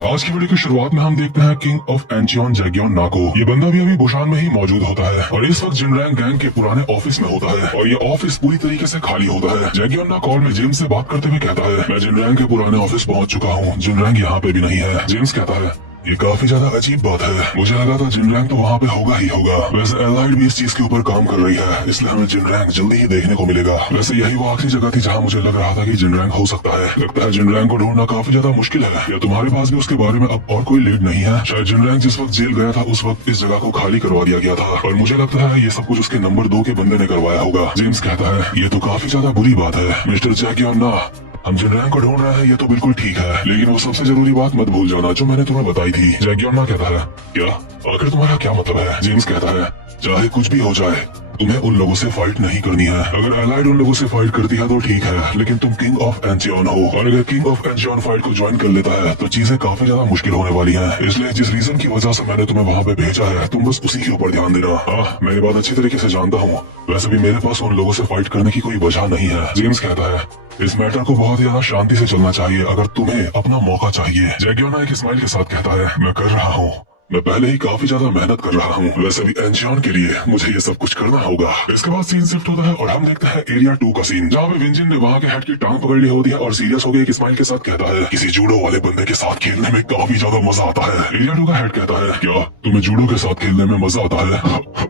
आज की वीडियो की शुरुआत में हम देखते हैं किंग ऑफ एंचियन जैगियोन ना को। ये बंदा भी अभी बुशान में ही मौजूद होता है और इस वक्त जिनरैंग गैंग के पुराने ऑफिस में होता है और ये ऑफिस पूरी तरीके से खाली होता है। जैगियोन ना कॉल में जेम्स से बात करते हुए कहता है, मैं जिनरैंग के पुराने ऑफिस पहुंच चुका हूँ, जिनरैंग यहाँ पे भी नहीं है। जेम्स कहता है, ये काफी ज्यादा अजीब बात है, मुझे लगा था जिनरैंग तो वहाँ पे होगा ही होगा। वैसे एलाइड भी इस चीज के ऊपर काम कर रही है, इसलिए हमें जिनरैंग जल्दी ही देखने को मिलेगा। वैसे यही वो आखिरी जगह थी जहाँ मुझे लग रहा था कि जिनरैंग हो सकता है। लगता है जिनरैंग को ढूंढना काफी ज्यादा मुश्किल है, या तुम्हारे पास भी उसके बारे में अब और कोई लीड नहीं है? शायद जिनरैंग जिस वक्त जेल गया था उस वक्त इस जगह को खाली करवा दिया गया था और मुझे लगता है ये सब कुछ उसके नंबर 2 के बंदे ने करवाया होगा। जेम्स कहता है, ये तो काफी ज्यादा बुरी बात है मिस्टर जैगियोन ना, हम जिनरैंग को ढूंढ रहे हैं, ये तो बिल्कुल ठीक है, लेकिन वो सबसे जरूरी बात मत भूल जाना जो मैंने तुम्हें बताई थी। जैगियोन ना कहता है, क्या आखिर तुम्हारा क्या मतलब है? जेम्स कहता है, चाहे कुछ भी हो जाए तुम्हें उन लोगों से फाइट नहीं करनी है। अगर एलाइड उन लोगों से फाइट करती है तो ठीक है, लेकिन तुम किंग ऑफ एंचियन हो और अगर किंग ऑफ एंचियन फाइट को ज्वाइन कर लेता है तो चीजें काफी ज्यादा मुश्किल होने वाली हैं। इसलिए जिस रीजन की वजह से मैंने तुम्हें वहाँ पे भेजा है तुम बस उसी के ऊपर ध्यान देना। हाँ, मैं ये बात अच्छी तरीके से जानता हूँ, वैसे भी मेरे पास उन लोगों से फाइट करने की कोई वजह नहीं है। जेम्स कहता है, इस मैटर को बहुत ही ज्यादा शांति से चलना चाहिए अगर तुम्हें अपना मौका चाहिए। जैगियोन एक स्माइल के साथ कहता है, मैं कर रहा हूँ, मैं पहले ही काफी ज्यादा मेहनत कर रहा हूँ, वैसे भी एंचियन के लिए मुझे ये सब कुछ करना होगा। इसके बाद सीन शिफ्ट होता है और हम देखते हैं एरिया 2 का सीन, जहाँ पे विंजिन ने वहाँ के हेड की टांग पकड़ ली होती है और सीरियस हो गए एक स्माइल के साथ कहता है, किसी जूडो वाले बंदे के साथ खेलने में काफी ज्यादा मजा आता है। एरिया 2 का हेड कहता है, क्या तुम्हें जूडो के साथ खेलने में मजा आता है?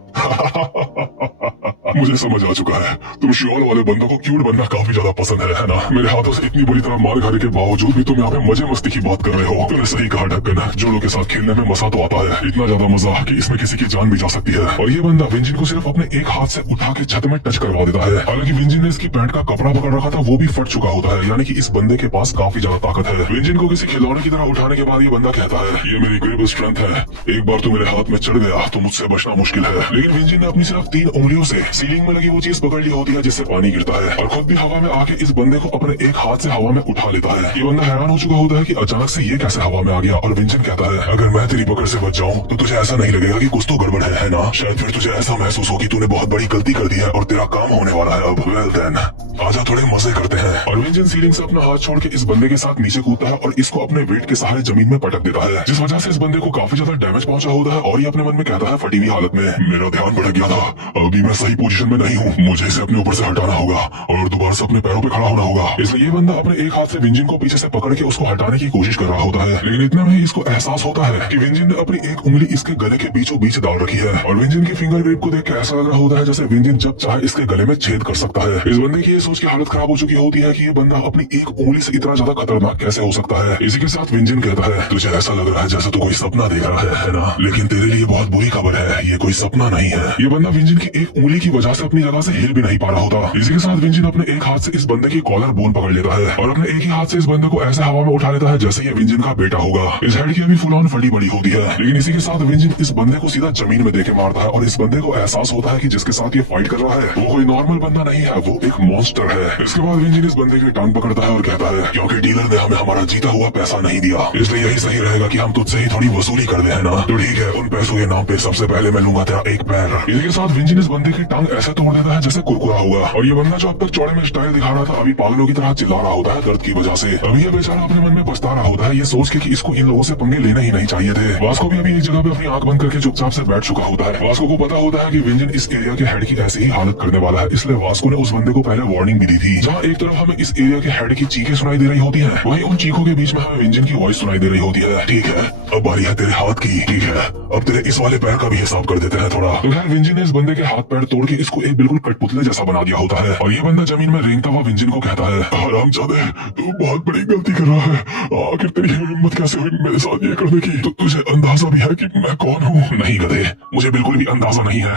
मुझे समझ आ चुका है, तुम श्योर वाले बंदों को क्यूट बनना काफी ज्यादा पसंद है ना? मेरे हाथों से इतनी बुरी तरह मार खाने के बावजूद भी तुम यहाँ पे मजे मस्ती की बात कर रहे हो। तुमने सही कहा ढक्कन, जूडो के साथ खेलने में मजा तो आता है, इतना ज्यादा मजा कि इसमें किसी की जान भी जा सकती है। और ये बंदा विंजिन को सिर्फ अपने एक हाथ से उठा के छत में टच करवा देता है। हालांकि विंजिन ने इसकी पैंट का कपड़ा पकड़ रखा था वो भी फट चुका होता है, यानी कि इस बंदे के पास काफी ज्यादा ताकत है। विंजिन को किसी खिलौने की तरह उठाने के बाद ये बंदा कहता है, ये मेरी ग्रिप स्ट्रेंथ है, एक बार तो मेरे हाथ में चढ़ गया तो मुझसे बचना मुश्किल है। लेकिन विंजिन ने अपनी सिर्फ 3 उंगलियों से सीलिंग में लगी वो चीज पकड़ ली होती है जिससे पानी गिरता है और खुद भी हवा में आके इस बंदे को अपने एक हाथ से हवा में उठा लेता है। ये बंदा हैरान हो चुका होता है कि अचानक से ये कैसे हवा में आ गया और विंजिन कहता है, अगर मैं तेरी पकड़ से बच जाऊं तो तुझे ऐसा नहीं लगेगा कि कुछ तो गड़बड़ है ना? शायद फिर तुझे ऐसा महसूस हो कि तूने बहुत बड़ी गलती कर दी है और तेरा काम होने वाला है अब। वेल देन, आजा थोड़े मजे करते हैं। और विंजिन सीलिंग से अपना हाथ छोड़ के इस बंदे के साथ नीचे कूदता है और इसको अपने वेट के सहारे जमीन में पटक देता है, जिस वजह से इस बंदे को काफी ज्यादा डैमेज पहुंचा होता है और ये अपने मन में कहता है फटी हुई हालत में, मेरा ध्यान भटक गया था, अभी मैं सही पोजीशन में नहीं हूँ, मुझे इसे अपने ऊपर से हटाना होगा और दोबारा से अपने पैरों पे खड़ा होना होगा। इसलिए ये बंदा अपने एक हाथ से विंजिन को पीछे से पकड़ के उसको हटाने की कोशिश कर रहा होता है, लेकिन इतने में ही इसको एहसास होता है कि विंजिन ने अपनी एक उंगली इसके गले के बीचों बीच डाल रखी है और विंजिन की फिंगर ग्रिप को देख के ऐसा लग रहा होता है जैसे विंजिन जब चाहे इसके गले में छेद कर सकता है। इस बंदे की ये सोच की हालत खराब हो चुकी होती है कि ये बंदा अपनी एक उंगली से इतना ज्यादा खतरनाक कैसे हो सकता है। इसी के साथ विंजिन कहता है, तुझे ऐसा लग रहा है जैसे तू कोई सपना देख रहा है ना? लेकिन तेरे लिए बहुत बुरी खबर है, ये कोई सपना नहीं है। ये बंदा विंजिन की एक उंगली की वजह से अपनी जगह से हिल भी नहीं पा रहा होता। इसी के साथ विंजिन अपने एक हाथ से इस बंदे की कॉलर बोन पकड़ लेता है और अपने एक ही हाथ से इस बंदे को ऐसे हवा में उठा लेता है जैसे ये विंजिन का बेटा होगा। इस हेड की अभी फुल ऑन फटी बड़ी होती है, लेकिन इसी के साथ विंजिन इस बंदे को सीधा जमीन में देके मारता है और इस बंदे को एहसास होता है कि जिसके साथ ये फाइट कर रहा है वो कोई नॉर्मल बंदा नहीं है, वो एक मॉन्स्टर है। इसके बाद विंजिन इस बंदे की टांग पकड़ता है और कहता है, क्योंकि डीलर ने हमें हमारा जीता हुआ पैसा नहीं दिया, इसलिए यही सही रहेगा कि हम तुझसे ही थोड़ी वसूली कर दे, है ना? तो ठीक है, उन पैसों के नाम पे सबसे पहले मैं लूंगा तेरा एक पैर। इसी के साथ विंजिन इस बंदे की टांग ऐसे तोड़ देता है जैसे कुरकुरा होगा और ये बंदा जो अब तक चौड़े में स्टाइल दिखा रहा था अभी पागलों की तरह चिल्ला रहा होता है दर्द की वजह से। अभी ये बेचारा अपने मन में पछता रहा होता है ये सोच के कि इसको इन लोगों से पंगे लेना ही नहीं चाहिए थे। वास्को भी अभी एक जगह पे अपनी आंख बंद करके चुपचाप से बैठ चुका होता है। वास्को को पता होता है कि विंजिन इस एरिया के हेड की ऐसी ही हालत करने वाला है, इसलिए वास्को ने उस बंदे को पहले वार्निंग भी दी थी। जहाँ एक तरफ हमें इस एरिया के हेड की चीखें सुनाई दे रही होती है, वहीं उन चीखों के बीच में हमें विंजिन की वॉइस सुनाई दे रही होती है, ठीक है अब बारी है तेरे हाथ की, ठीक है अब तेरे इस वाले पैर का भी हिसाब कर देते हैं थोड़ा। तो खैर विंजिन ने इस बंदे के हाथ पैर तोड़ के इसको एक बिल्कुल कठपुतले जैसा बना दिया होता है और ये बंदा जमीन में रेंगता हुआ विंजिन को कहता है, हरामजादे तू बहुत बड़ी गलती कर रहा है, आखिर तेरी हिम्मत कैसे हुई मेरे साथ ये करने की? तो तुझे अंदाजा भी है कि मैं कौन हूँ? नहीं गधे, मुझे बिल्कुल भी अंदाजा नहीं है।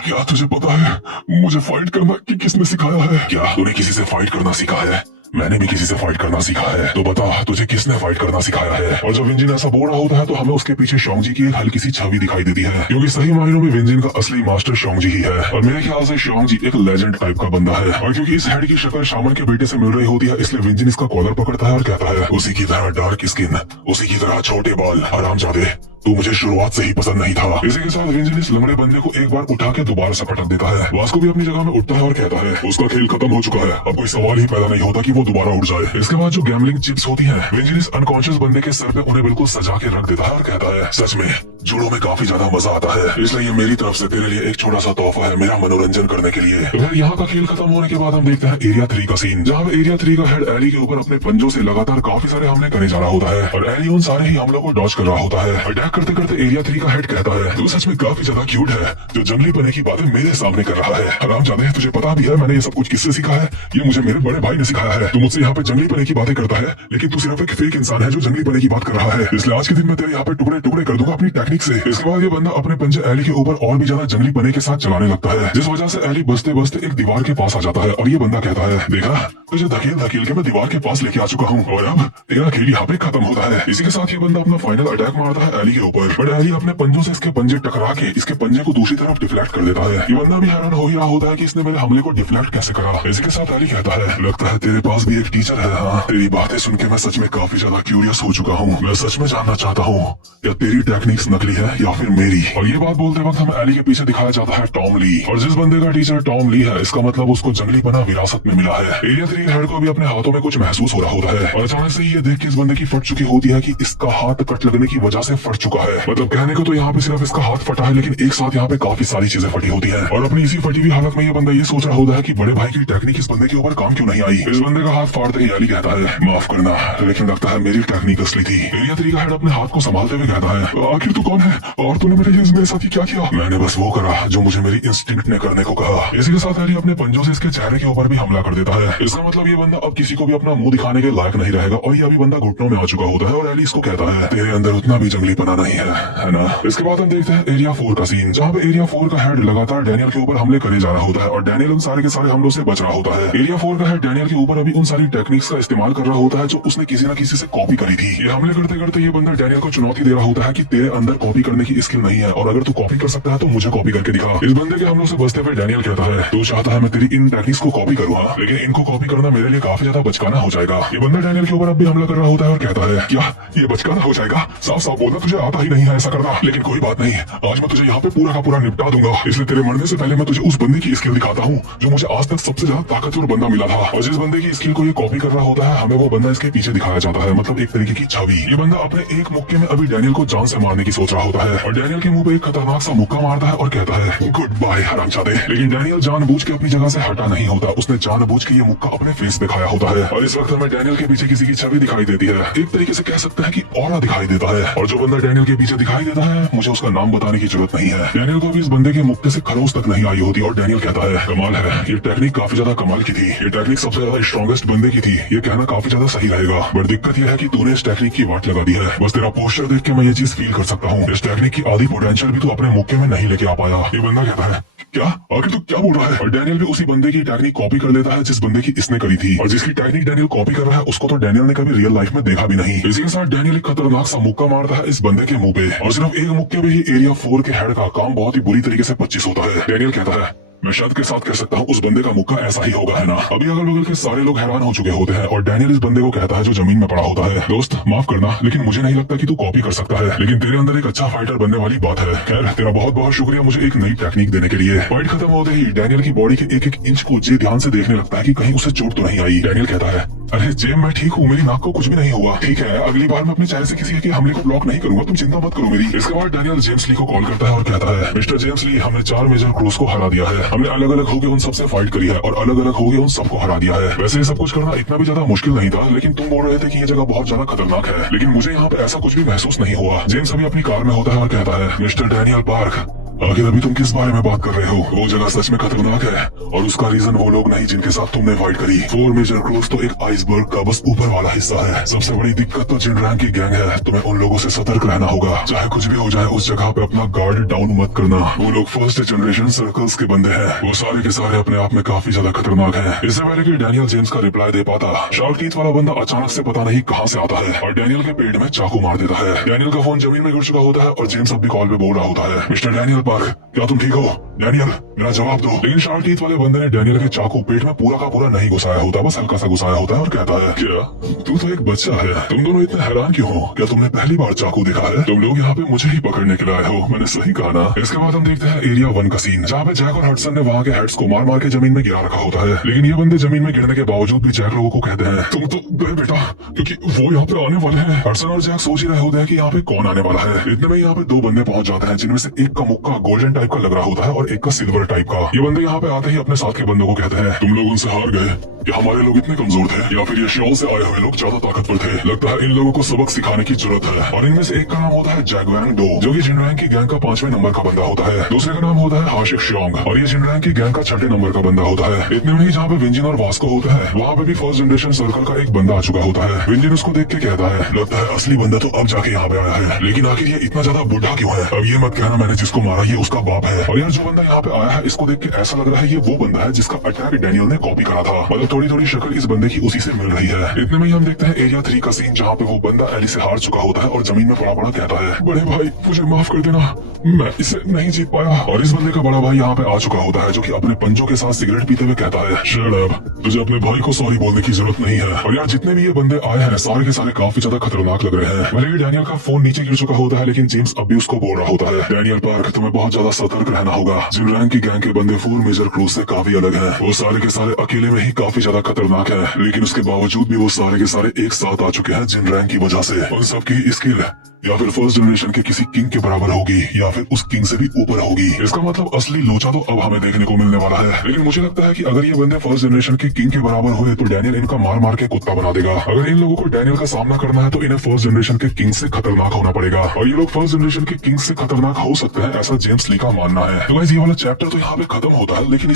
क्या तुझे पता है मुझे फाइट करना कि किसने सिखाया है? क्या तूने किसी से फाइट करना सीखा है? मैंने भी किसी से फाइट करना सीखा है। तो बता तुझे किसने फाइट करना सिखाया है? और जब विंजिन ऐसा बोल रहा होता है तो हमें उसके पीछे शोंगजी की एक हल्की सी छवि दिखाई देती है, क्योंकि सही मायनों में विंजिन का असली मास्टर शोंगजी ही है और मेरे ख्याल से शोंगजी एक लेजेंड टाइप का बंदा है। और क्योंकि इस हेड की शक्ल शामन के बेटे से मिल रही होती है इसलिए विंजिन इसका कॉलर पकड़ता है और कहता है, उसी की तरह डार्क स्किन, उसी की तरह छोटे बाल, हरामजादे तू मुझे शुरुआत से ही पसंद नहीं था। इसी के साथ वेंजेलिस लंगड़े बंदे को एक बार उठा के दोबारा से पटक देता है। वास्को भी अपनी जगह में उठता है और कहता है उसका खेल खत्म हो चुका है, अब कोई सवाल ही पैदा नहीं होता कि वो दोबारा उठ जाए। इसके बाद जो गैम्बलिंग चिप्स होती है वेंजेलिस अनकॉन्शियस बंदे के सर पे उन्हें बिल्कुल सजा के रख देता है और कहता है सच में जूडो में काफी ज्यादा मजा आता है, इसलिए ये मेरी तरफ से तेरे लिए एक छोटा सा तोहफा है मेरा मनोरंजन करने के लिए। तो फिर यहाँ का खेल खत्म होने के बाद हम देखते हैं एरिया 3 का सीन, जहाँ एरिया 3 का हेड एली के ऊपर अपने पंजों से लगातार काफी सारे हमले करने जा रहा होता है और एली उन सारे ही हमलों को डॉज कर रहा होता है। अटैक करते करते एरिया 3 का हेड कहता है तू सच में काफी ज्यादा क्यूट है जो जंगली पने की बातें मेरे सामने कर रहा है। हराम जादे है, तुझे पता भी है मैंने ये सब कुछ किससे सीखा है? ये मुझे मेरे बड़े भाई ने सिखाया है। तू मुझसे यहाँ पे जंगली पने की बातें करता है लेकिन तू सिर्फ एक फेक इंसान है जो जंगली पने की बात कर रहा है, इसलिए आज के दिन मैं तेरे यहाँ पे टुकड़े टुकड़े कर दूंगा अपनी टेक्निक से। इसके बाद ये बंदा अपने पंजे एली के ऊपर और भी ज्यादा जंगली पने के साथ चलाने लगता है, जिस वजह से एली बचते बचते एक दीवार के पास आ जाता है और ये बंदा कहता है देखा तुझे धकेल धकेल के मैं दीवार के पास लेके आ चुका हूँ और अब तेरा खेल यहाँ पे खत्म होता है। इसी के साथ ये बंदा अपना फाइनल अटैक मारता है एली के ऊपर, बट एली अपने पंजों से इसके पंजे टकरा के इसके पंजे को दूसरी तरफ डिफ्लेक्ट कर देता है। ये बंदा भी हैरान हो ही रहा होता है कि इसने मेरे हमले को डिफ्लेक्ट कैसे करा। इसी के साथ एली कहता है लगता है तेरे पास भी एक टीचर है। हाँ, तेरी बातें सुन के मैं सच में काफी ज्यादा क्यूरियस हो चुका हूँ। मैं सच में जानना चाहता हूँ या तेरी टेक्निक्स नकली है या फिर मेरी। और ये बात बोलते वक्त हमें एली के पीछे दिखाया जाता है टॉम ली, और जिस बंदे का टीचर टॉम ली है इसका मतलब उसको जंगली पना विरासत में मिला है। एरिया 3 हेड को भी अपने हाथों में कुछ महसूस हो रहा होता है और अचानक से ये देख के इस बंदे की फट चुकी होती है कि इसका हाथ कट लगने की वजह से फट चुका है। मतलब कहने को तो यहाँ पे सिर्फ इसका हाथ फटा है लेकिन एक साथ यहाँ पे काफी सारी चीजें फटी होती है और अपनी इसी फटी हुई हालत में ये बंदा ये सोच रहा होता है कि बड़े भाई की टेक्निक इस बंदे के ऊपर काम क्यों नहीं आई। इस बंदे का हाथ फाड़ते ही एली कहता है माफ करना लेकिन लगता है मेरी टेक्निक असली थी। एरिया 3 का हेड अपने हाथ को संभालते हुए कहता है आखिर तू कौन है और तूने मेरे साथ क्या किया? मैंने बस वो करा जो मुझे मेरी इंस्टिंक्ट ने करने को कहा। इसी के साथ एली अपने पंजों से इसके चेहरे के ऊपर भी हमला कर देता है। इसका मतलब ये बंदा अब किसी को भी अपना मुंह दिखाने के लायक नहीं रहेगा और ये अभी बंदा घुटनों में आ चुका होता है और एली इसको कहता है तेरे अंदर उतना भी जंगली पना नहीं है ना। इसके बाद हम देखते हैं एरिया 4 का सीन, जहाँ पे एरिया 4 का हेड लगातार डैनियल के ऊपर हमले करे जा रहा होता है और डैनियल उन सारे के सारे हमलों से बच रहा होता है। एरिया 4 का हेड डैनियल के ऊपर अभी उन सारी टेक्निक्स का इस्तेमाल कर रहा होता है जो उसने किसी न किसी से कॉपी करी थी। ये हमले करते करते ये बंदा डैनियल को चुनौती दे रहा होता है कि तेरे अंदर कॉपी करने की स्किल नहीं है और अगर तू कॉपी कर सकता है तो मुझे कॉपी करके दिखा। इस बंदे के हमलों से बचते हुए डैनियल कहता है तू चाहता है मैं तेरी इन टेक्निक्स को कॉपी करूँ, लेकिन इनको कॉपी करना मेरे लिए काफी ज्यादा बचकाना हो जाएगा। ये बंदा डैनियल के ऊपर अब भी हमला कर रहा होता है और कहता है क्या ये बचकाना हो जाएगा? साफ साफ बोलना तुझे आता ही नहीं है ऐसा करना, लेकिन कोई बात नहीं आज मैं तुझे यहाँ पे पूरा का पूरा निपटा दूंगा। इसलिए तेरे मरने से पहले मैं तुझे उस बंदे की स्किल दिखाता हूँ जो मुझे आज तक सबसे ज्यादा ताकतवर बंदा मिला था। और जिस बंदे की स्किल को ये कॉपी कर रहा होता है हमें वो बंदा इसके पीछे दिखाया जाता है, मतलब एक तरीके की छवि। ये बंदा अपने एक मुक्के में अभी डैनियल को जान से मारने की सोच रहा होता है और डैनियल के मुंह पे एक खतरनाक सा मुक्का मारता है और कहता है गुड बाय हरामजादे। लेकिन डैनियल जानबूझ के अपनी जगह से हटा नहीं होता, उसने जानबूझ के ये मुक्का अपने फेस पे खाया होता है और इस वक्त हमें डैनियल के पीछे किसी की छवि दिखाई देती है, एक तरीके से कह सकते हैं कि ऑरा दिखाई देता है। और जो बंदा डैनियल के पीछे दिखाई देता है मुझे उसका नाम बताने की जरूरत नहीं है। डैनियल को भी इस बंदे के मुक्के से खरोच तक नहीं आई होती और डैनियल कहता है कमाल है, ये टेक्निक काफी ज्यादा कमाल की थी, ये टेक्निक सबसे ज्यादा स्ट्रॉन्गेस्ट बंदे की थी। ये कहना काफी ज्यादा सही रहेगा, बट दिक्कत यह है कि तूने इस टेक्निक की वाट लगा दी है। बस तेरा पोस्टर देख के मैं ये चीज फील कर सकता हूँ, इस टेक्निक की आधी पोटेंशियल भी तू अपने मुक्के में नहीं लेके आ पाया। ये बंदा कहता है क्या आखिर तू क्या बोल रहा है? और डैनियल भी उसी बंदे की टेक्निक कॉपी कर लेता है जिस बंदे की इसने करी थी, और जिसकी टेक्निक डैनियल कॉपी कर रहा है उसको तो डैनियल ने कभी रियल लाइफ में देखा भी नहीं। इसी के साथ डैनियल एक खतरनाक सा मुक्का मारता है इस बंदे के मुंह पे और सिर्फ एक मुक्के में ही एरिया 4 के हेड का काम बहुत ही बुरी तरीके से 25 होता है। डैनियल कहता है मैं शायद के साथ कह सकता हूँ उस बंदे का मुक्का ऐसा ही होगा, है ना? अभी अगल बगल के सारे लोग हैरान हो चुके होते हैं और डैनियल इस बंदे को कहता है जो जमीन में पड़ा होता है दोस्त माफ करना लेकिन मुझे नहीं लगता कि तू कॉपी कर सकता है, लेकिन तेरे अंदर एक अच्छा फाइटर बनने वाली बात है। खैर तेरा बहुत बहुत शुक्रिया मुझे एक नई टेक्निक देने के लिए। फाइट खत्म होते ही डैनियल की बॉडी के एक एक इंच को जे ध्यान से देखने लगता है कि कहीं उसे चोट तो नहीं आई। डैनियल कहता है अरे जेम मैं ठीक हूँ, मेरी नाक को कुछ भी नहीं हुआ। ठीक है अगली बार मैं अपने चेहरे से किसी के हमले को ब्लॉक नहीं करूंगा, तुम चिंता मत करो मेरी। इसके बाद डैनियल जेम्स ली को कॉल करता है और कहता है मिस्टर जेम्स ली हमने 4 मेजर क्रूज को हरा दिया है, हमने अलग अलग होकर उन सबसे फाइट करी है और अलग अलग होकर उन सबको हरा दिया है। वैसे ये सब कुछ करना इतना भी ज्यादा मुश्किल नहीं था, लेकिन तुम बोल रहे थे कि ये जगह बहुत ज्यादा खतरनाक है, लेकिन मुझे यहाँ पे ऐसा कुछ भी महसूस नहीं हुआ। जेम्स अभी अपनी कार में होता है और कहता है मिस्टर डैनियल पार्क आखिर अभी तुम किस बारे में बात कर रहे हो? वो जगह सच में खतरनाक है और उसका रीजन वो लोग नहीं जिनके साथ तुमने फाइट करी। 4 मेजर क्रूज तो एक आइसबर्ग का बस ऊपर वाला हिस्सा है। सबसे बड़ी दिक्कत तो जिन रैंक की गैंग है, तुम्हें उन लोगों से सतर्क रहना होगा। चाहे कुछ भी हो जाए उस जगह पे अपना गार्ड डाउन मत करना। वो लोग फर्स्ट जनरेशन सर्कल्स के बंदे हैं, वो सारे के सारे अपने आप में काफी ज्यादा खतरनाक है। इससे पहले कि डैनियल जेम्स का रिप्लाई दे पाता शार्क टीथ वाला बंदा अचानक से पता नहीं कहाँ से आता है और डैनियल के पेट में चाकू मार देता है। डैनियल का फोन जमीन में गिर चुका होता है और जेम्स अब भी कॉल पे बोल रहा होता है मिस्टर डैनियल पार्क, क्या तुम ठीक हो? डैनियल, मेरा जवाब दो। लेकिन शार्क टीथ वाले बंदे ने डैनियल के चाकू पेट में पूरा का पूरा नहीं घुसाया होता, बस हल्का सा घुसाया होता है और कहता है, क्या तू तो एक बच्चा है, तुम दोनों इतने हैरान क्यों हो? क्या तुमने पहली बार चाकू देखा है? तुम लोग यहाँ पे मुझे ही पकड़ने के लिए आए हो, मैंने सही कहा ना? इसके बाद हम देखते हैं एरिया 1 का सीन, जहाँ पे जैक और हडसन ने वहाँ के हेड्स को मार मार के जमीन में गिरा रखा होता है। लेकिन ये बंदे जमीन में गिरने के बावजूद भी जैक लोगों को कहते हैं, तुम तो गए बेटा, क्योंकि वो यहाँ पे आने वाले हैं। हडसन और जैक सोच ही रहे होते हैं कि यहाँ पे कौन आने वाला है। इतने में यहाँ पे 2 बंदे पहुंच जाते हैं, जिनमें से एक का मुक्का गोल्डन टाइप का लग रहा होता है और एक का सिल्वर टाइप का। ये बंदे यहाँ पे आते ही अपने साथ के बंदों को कहते हैं, तुम लोग उनसे हार गए, या हमारे लोग इतने कमजोर थे, या फिर ये शॉल से आए हुए लोग ज्यादा ताकतवर थे। लगता है इन लोगों को सबक सिखाने की जरूरत है। और इनमें से एक का नाम होता है जैगवैंग डो, जो कि जिनरैंग की गैंग का 5वें नंबर का बंदा होता है। दूसरे का नाम होता है हाशिक शियोंग, और ये जिनरैंग की गैंग का 6ठे नंबर का बंदा होता है। इतने में ही जहाँ पे विंजिन और वास्को होता है, वहाँ पे भी फर्स्ट जनरेशन सर्कल का एक बंदा आ चुका होता है। विंजिन उसको देख के कहता है, लगता है असली बंदा तो अब जाके यहाँ पे आया है, लेकिन आखिर ये इतना ज्यादा बुढ़ा क्यों है? अब ये मत कहना मैंने जिसको मारा ये उसका बाप है। और यार जो बंदा यहाँ पे आया है, इसको देख के ऐसा लग रहा है ये वो बंदा है जिसका अटैक डैनियल ने कॉपी करा था। मतलब थोड़ी थोड़ी शक्ल इस बंदे की उसी से मिल रही है। इतने में ही हम देखते हैं एरिया 3 का सीन, जहाँ पे वो बंदा एली से हार चुका होता है और जमीन में पड़ा पड़ा कहता है, बड़े भाई मुझे माफ कर देना, मैं इसे नहीं जीत पाया। और इस बंदे का बड़ा भाई यहाँ पे आ चुका होता है, जो कि अपने पंजों के साथ सिगरेट पीते हुए कहता है, शट अप, तुझे अपने भाई को सॉरी बोलने की जरूरत नहीं है। और यार जितने भी ये बंदे आए हैं सारे के सारे काफी ज्यादा खतरनाक लग रहे हैं। भले ही डैनियल का फोन नीचे गिर चुका होता है, लेकिन जेम्स अब भी उसको बोल रहा होता है, डैनियल पार्क तुम्हें बहुत ज्यादा सतर्क रहना होगा। जिनरैंग की गैंग के बंदे 4 मेजर क्रूज से काफी अलग हैं। वो सारे के सारे अकेले में ही काफी ज्यादा खतरनाक है, लेकिन उसके बावजूद भी वो सारे के सारे एक साथ आ चुके हैं जिनरैंग की वजह से। उन सबकी स्किल या फिर फर्स्ट जनरेशन के किसी किंग के बराबर होगी, या फिर उस किंग से भी ऊपर होगी। इसका मतलब असली लोचा तो अब हमें देखने को मिलने वाला है। लेकिन मुझे लगता है कि अगर ये बंदे फर्स्ट जनरेशन के किंग के बराबर हुए तो डैनियल इनका मार मार के कुत्ता बना देगा। अगर इन लोगों को डैनियल का सामना करना है तो इन्हें फर्स्ट जनरेशन के किंग से खतरनाक होना पड़ेगा, और ये लोग फर्स्ट जनरेशन के किंग से खतरनाक हो सकते हैं, ऐसा जेम्स ली का मानना है। तो गाइस ये वाला चैप्टर तो यहाँ पे खत्म होता है, लेकिन